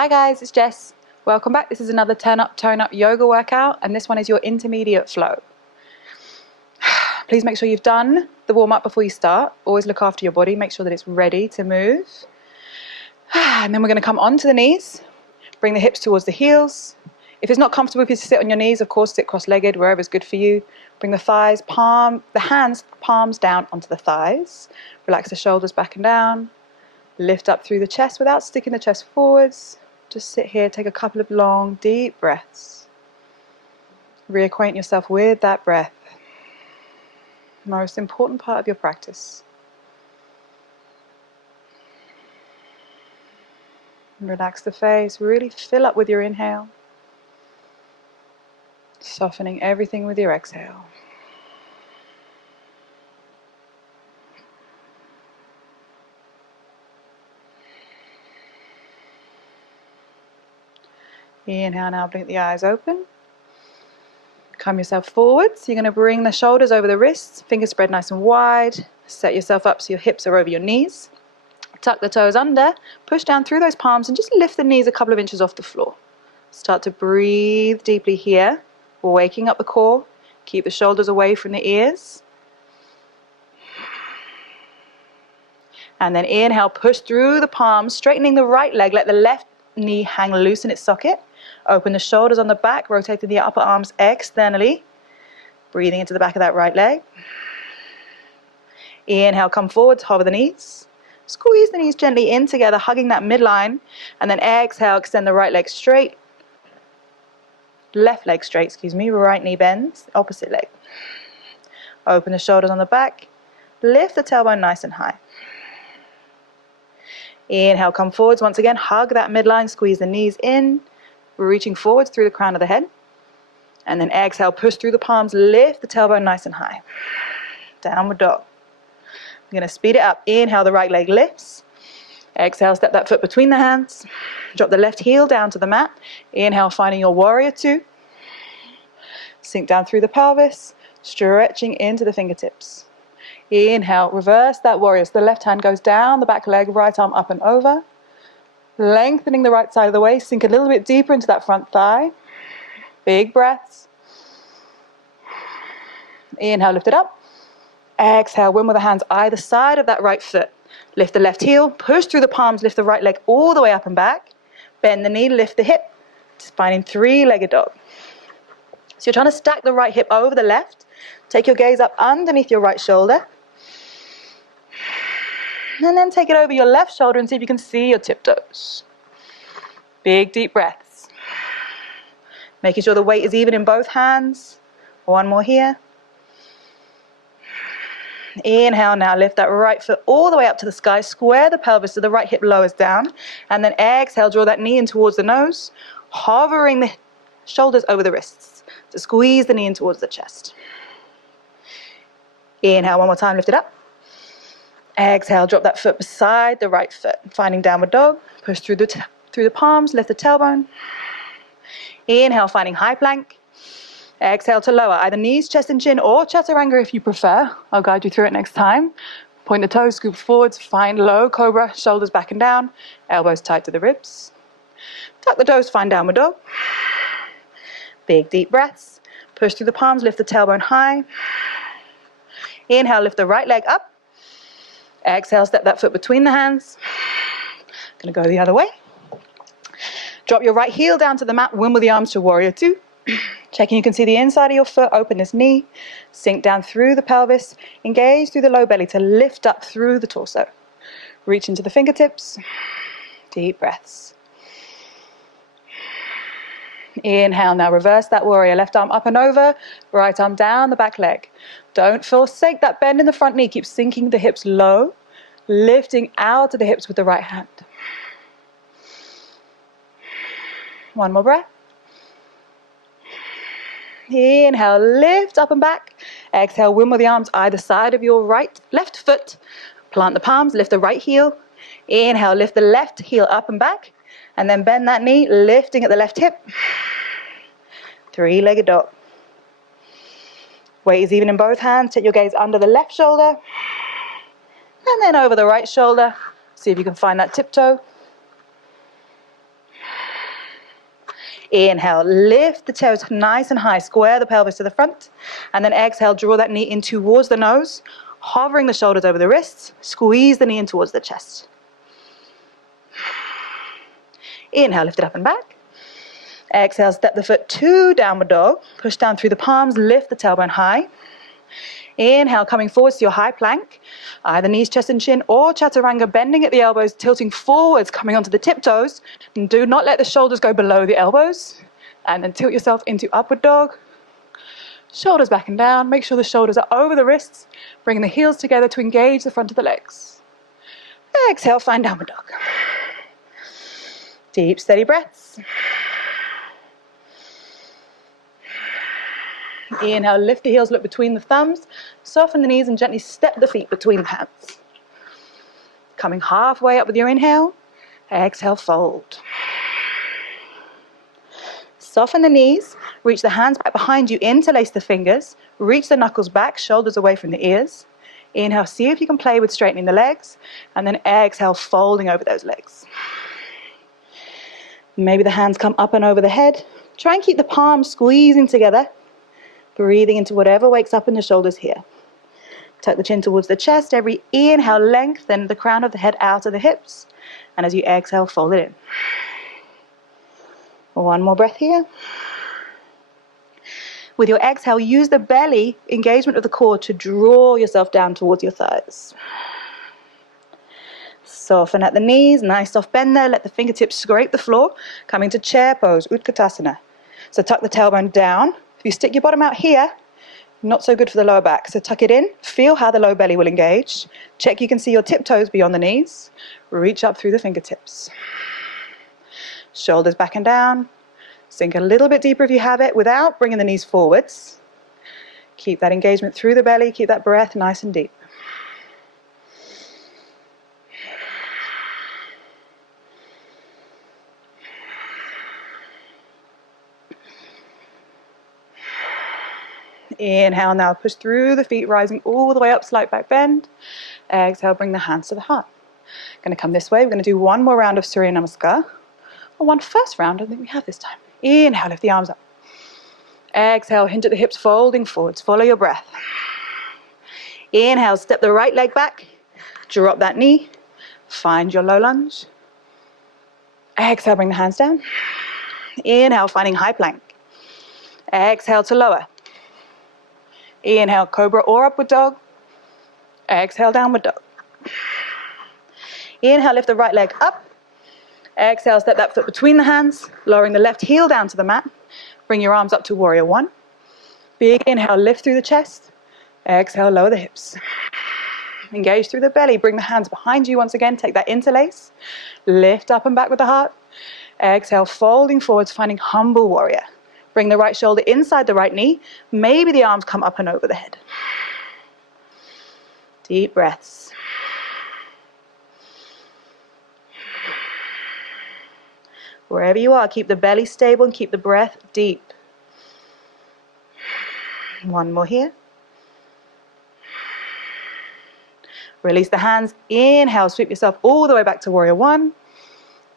Hi guys, it's Jess. Welcome back. This is another turn up, tone up yoga workout, and this one is your intermediate flow. Please make sure you've done the warm up before you start. Always look after your body, make sure that it's ready to move. And then we're going to come onto the knees, bring the hips towards the heels. If it's not comfortable for you to sit on your knees, of course, sit cross-legged, wherever is good for you. Bring the thighs, the hands, palms down onto the thighs. Relax the shoulders back and down. Lift up through the chest without sticking the chest forwards. Just sit here, take a couple of long, deep breaths. Reacquaint yourself with that breath. Most important part of your practice. Relax the face, really fill up with your inhale. Softening everything with your exhale. Inhale now, blink the eyes open. Come yourself forward. So you're going to bring the shoulders over the wrists, fingers spread nice and wide. Set yourself up so your hips are over your knees. Tuck the toes under, push down through those palms and just lift the knees a couple of inches off the floor. Start to breathe deeply here. We're waking up the core. Keep the shoulders away from the ears. And then inhale, push through the palms, straightening the right leg. Let the left knee hang loose in its socket. Open the shoulders on the back, rotating the upper arms externally. Breathing into the back of that right leg. Inhale, come forward, hover the knees. Squeeze the knees gently in together, hugging that midline. And then exhale, extend the right leg straight. Left leg straight, right knee bends, opposite leg. Open the shoulders on the back. Lift the tailbone nice and high. Inhale, come forwards. Once again, hug that midline, squeeze the knees in. Reaching forwards through the crown of the head. And then exhale, push through the palms, lift the tailbone nice and high. Downward dog. I'm going to speed it up. Inhale, the right leg lifts. Exhale, step that foot between the hands. Drop the left heel down to the mat. Inhale, finding your warrior two. Sink down through the pelvis, stretching into the fingertips. Inhale, reverse that warrior. So the left hand goes down the back leg, right arm up and over. Lengthening the right side of the waist, sink a little bit deeper into that front thigh. Big breaths. Inhale, lift it up. Exhale, wimble the hands either side of that right foot. Lift the left heel, push through the palms, lift the right leg all the way up and back. Bend the knee, lift the hip. Finding three-legged dog. So you're trying to stack the right hip over the left. Take your gaze up underneath your right shoulder. And then take it over your left shoulder and see if you can see your tiptoes. Big deep breaths. Making sure the weight is even in both hands. One more here. Inhale now, lift that right foot all the way up to the sky. Square the pelvis so the right hip lowers down. And then exhale, draw that knee in towards the nose. Hovering the shoulders over the wrists. So squeeze the knee in towards the chest. Inhale, one more time, lift it up. Exhale, drop that foot beside the right foot. Finding downward dog. Push through the palms, lift the tailbone. Inhale, finding high plank. Exhale to lower, either knees, chest and chin, or chaturanga if you prefer. I'll guide you through it next time. Point the toes, scoop forwards, find low cobra, shoulders back and down, elbows tight to the ribs. Tuck the toes, find downward dog. Big deep breaths. Push through the palms, lift the tailbone high. Inhale, lift the right leg up. Exhale, step that foot between the hands. Gonna go the other way. Drop your right heel down to the mat, wimble the arms to warrior two. Checking you can see the inside of your foot, open this knee. Sink down through the pelvis. Engage through the low belly to lift up through the torso. Reach into the fingertips. Deep breaths. Inhale, now reverse that warrior. Left arm up and over, right arm down the back leg. Don't forsake that bend in the front knee. Keep sinking the hips low, lifting out of the hips with the right hand. One more breath. Inhale, lift up and back. Exhale, wimble the arms either side of your left foot. Plant the palms, lift the right heel. Inhale, lift the left heel up and back. And then bend that knee, lifting at the left hip. Three-legged dog. Weight is even in both hands. Take your gaze under the left shoulder. And then over the right shoulder. See if you can find that tiptoe. Inhale, lift the toes nice and high, square the pelvis to the front, and then exhale, draw that knee in towards the nose, hovering the shoulders over the wrists, squeeze the knee in towards the chest. Inhale, lift it up and back. Exhale, step the foot to downward dog, push down through the palms, lift the tailbone high. Inhale, coming forwards to your high plank, either knees, chest and chin, or chaturanga, bending at the elbows, tilting forwards, coming onto the tiptoes. And do not let the shoulders go below the elbows. And then tilt yourself into upward dog. Shoulders back and down. Make sure the shoulders are over the wrists, bringing the heels together to engage the front of the legs. Exhale, find downward dog. Deep, steady breaths. Inhale, lift the heels, look between the thumbs, soften the knees and gently step the feet between the hands. Coming halfway up with your inhale, exhale, fold. Soften the knees, reach the hands back behind you, interlace the fingers, reach the knuckles back, shoulders away from the ears. Inhale, see if you can play with straightening the legs, and then exhale, folding over those legs. Maybe the hands come up and over the head. Try and keep the palms squeezing together. Breathing into whatever wakes up in the shoulders here. Tuck the chin towards the chest. Every inhale, lengthen the crown of the head out of the hips. And as you exhale, fold it in. One more breath here. With your exhale, use the belly engagement of the core to draw yourself down towards your thighs. Soften at the knees, nice soft bend there. Let the fingertips scrape the floor. Coming to chair pose, Utkatasana. So tuck the tailbone down. If you stick your bottom out here, not so good for the lower back. So tuck it in, feel how the low belly will engage. Check you can see your tiptoes beyond the knees. Reach up through the fingertips. Shoulders back and down. Sink a little bit deeper if you have it without bringing the knees forwards. Keep that engagement through the belly, keep that breath nice and deep. Inhale now, push through the feet, rising all the way up, slight back bend. Exhale, bring the hands to the heart. Going to come this way. We're going to do one more round of Surya Namaskar. Or one first round, I think we have this time. Inhale, lift the arms up. Exhale, hinge at the hips, folding forwards. Follow your breath. Inhale, step the right leg back. Drop that knee. Find your low lunge. Exhale, bring the hands down. Inhale, finding high plank. Exhale to lower. Inhale, cobra or upward dog. Exhale, downward dog. Inhale, lift the right leg up. Exhale, step that foot between the hands, lowering the left heel down to the mat. Bring your arms up to warrior one. Big inhale, lift through the chest. Exhale, lower the hips. Engage through the belly. Bring the hands behind you once again. Take that interlace. Lift up and back with the heart. Exhale, folding forwards, finding humble warrior. Bring the right shoulder inside the right knee. Maybe the arms come up and over the head. Deep breaths. Wherever you are, keep the belly stable and keep the breath deep. One more here. Release the hands. Inhale, sweep yourself all the way back to warrior one.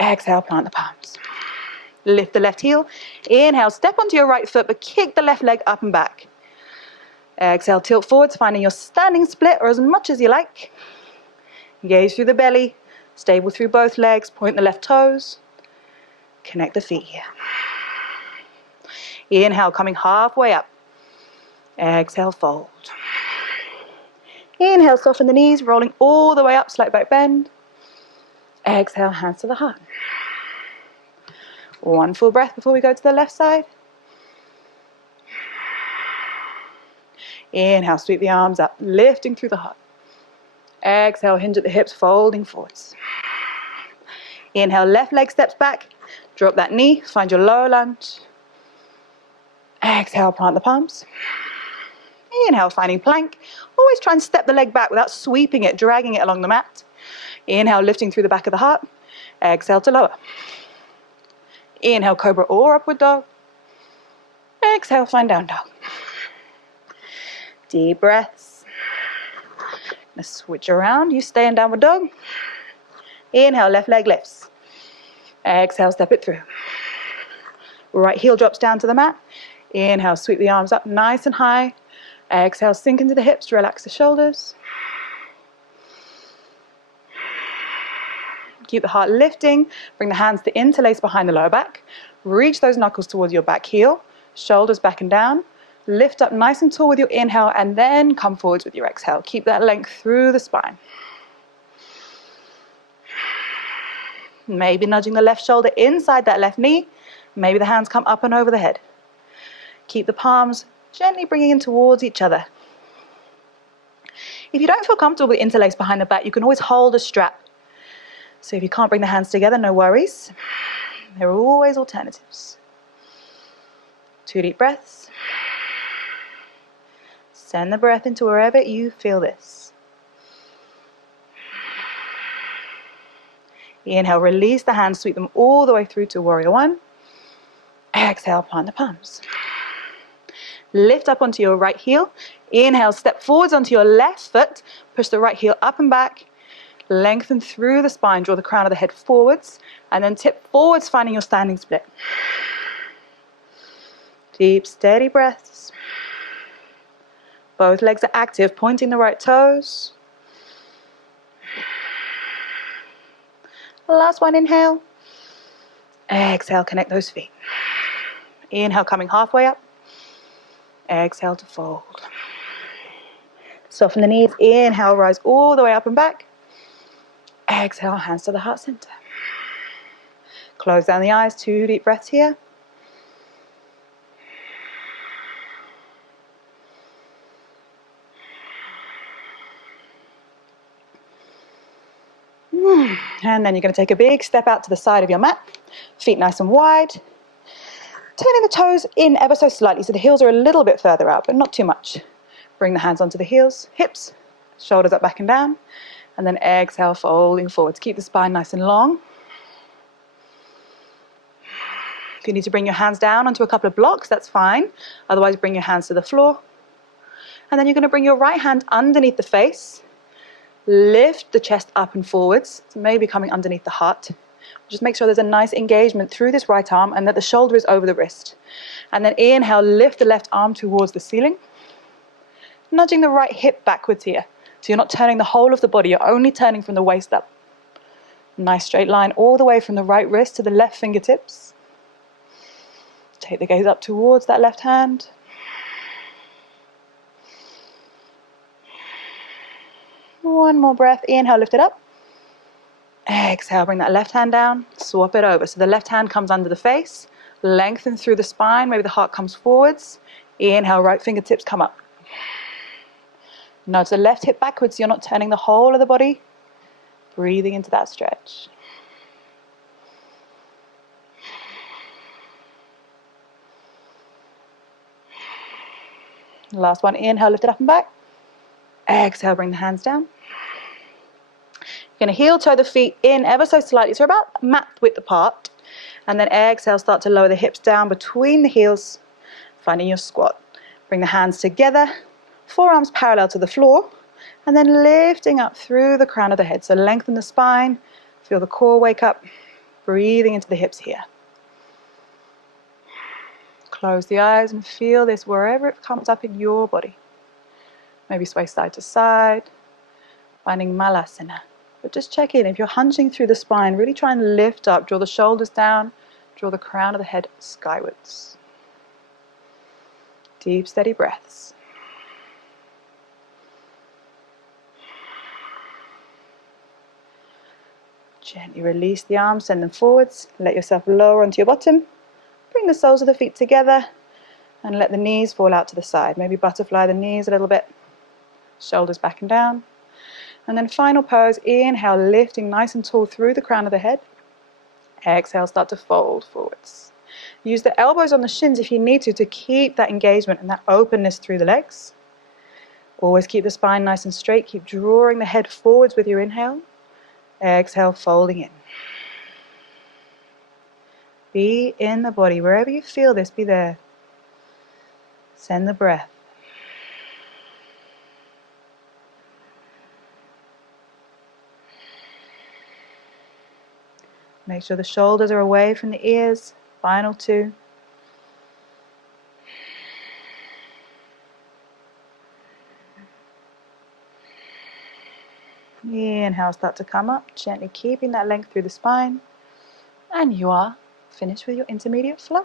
Exhale, plant the palms. Lift the left heel. Inhale, step onto your right foot, but kick the left leg up and back. Exhale, tilt forwards, finding your standing split or as much as you like. Engage through the belly, stable through both legs, point the left toes. Connect the feet here. Inhale, coming halfway up. Exhale, fold. Inhale, soften the knees, rolling all the way up, slight back bend. Exhale, hands to the heart. One full breath before we go to the left side. Inhale, sweep the arms up, lifting through the heart. Exhale, hinge at the hips, folding forwards. Inhale, left leg steps back. Drop that knee, find your lower lunge. Exhale, plant the palms. Inhale, finding plank. Always try and step the leg back without sweeping it, dragging it along the mat. Inhale, lifting through the back of the heart. Exhale to lower. Inhale, cobra or upward dog. Exhale, find down dog. Deep breaths. Let's switch around. You stay in downward dog. Inhale, left leg lifts. Exhale, step it through. Right heel drops down to the mat. Inhale, sweep the arms up nice and high. Exhale, sink into the hips, relax the shoulders. Keep the heart lifting. Bring the hands to interlace behind the lower back. Reach those knuckles towards your back heel. Shoulders back and down. Lift up nice and tall with your inhale and then come forwards with your exhale. Keep that length through the spine. Maybe nudging the left shoulder inside that left knee. Maybe the hands come up and over the head. Keep the palms gently bringing in towards each other. If you don't feel comfortable with interlace behind the back, you can always hold a strap. So if you can't bring the hands together, no worries. There are always alternatives. 2 deep breaths. Send the breath into wherever you feel this. Inhale, release the hands, sweep them all the way through to warrior one. Exhale, plant the palms. Lift up onto your right heel. Inhale, step forwards onto your left foot. Push the right heel up and back. Lengthen through the spine, draw the crown of the head forwards, and then tip forwards, finding your standing split. Deep, steady breaths. Both legs are active, pointing the right toes. Last one, inhale. Exhale, connect those feet. Inhale, coming halfway up. Exhale to fold. Soften the knees. Inhale, rise all the way up and back. Exhale, hands to the heart center. Close down the eyes, 2 deep breaths here. And then you're going to take a big step out to the side of your mat. Feet nice and wide. Turning the toes in ever so slightly so the heels are a little bit further out, but not too much. Bring the hands onto the heels, hips, shoulders up, back and down. And then exhale, folding forwards. Keep the spine nice and long. If you need to bring your hands down onto a couple of blocks, that's fine. Otherwise, bring your hands to the floor. And then you're going to bring your right hand underneath the face. Lift the chest up and forwards, so maybe coming underneath the heart. Just make sure there's a nice engagement through this right arm and that the shoulder is over the wrist. And then inhale, lift the left arm towards the ceiling. Nudging the right hip backwards here. So you're not turning the whole of the body, you're only turning from the waist up. Nice straight line all the way from the right wrist to the left fingertips. Take the gaze up towards that left hand. One more breath. Inhale, lift it up. Exhale, bring that left hand down. Swap it over. So the left hand comes under the face. Lengthen through the spine. Maybe the heart comes forwards. Inhale, right fingertips come up. Nudge the left hip backwards. So you're not turning the whole of the body. Breathing into that stretch. Last one. Inhale, lift it up and back. Exhale, bring the hands down. You're going to heel toe the feet in ever so slightly, so about mat width apart. And then exhale, start to lower the hips down between the heels, finding your squat. Bring the hands together, forearms parallel to the floor, and then lifting up through the crown of the head. So lengthen the spine, feel the core wake up, breathing into the hips here. Close the eyes and feel this wherever it comes up in your body. Maybe sway side to side, finding Malasana. But just check in. If you're hunching through the spine, really try and lift up. Draw the shoulders down. Draw the crown of the head skywards. Deep, steady breaths. Gently release the arms, send them forwards. Let yourself lower onto your bottom. Bring the soles of the feet together and let the knees fall out to the side. Maybe butterfly the knees a little bit. Shoulders back and down. And then final pose, inhale, lifting nice and tall through the crown of the head. Exhale, start to fold forwards. Use the elbows on the shins if you need to keep that engagement and that openness through the legs. Always keep the spine nice and straight. Keep drawing the head forwards with your inhale. Exhale, folding in. Be in the body. Wherever you feel this, be there. Send the breath. Make sure the shoulders are away from the ears. Final 2. Inhale, start to come up, gently keeping that length through the spine. And you are finished with your intermediate flow.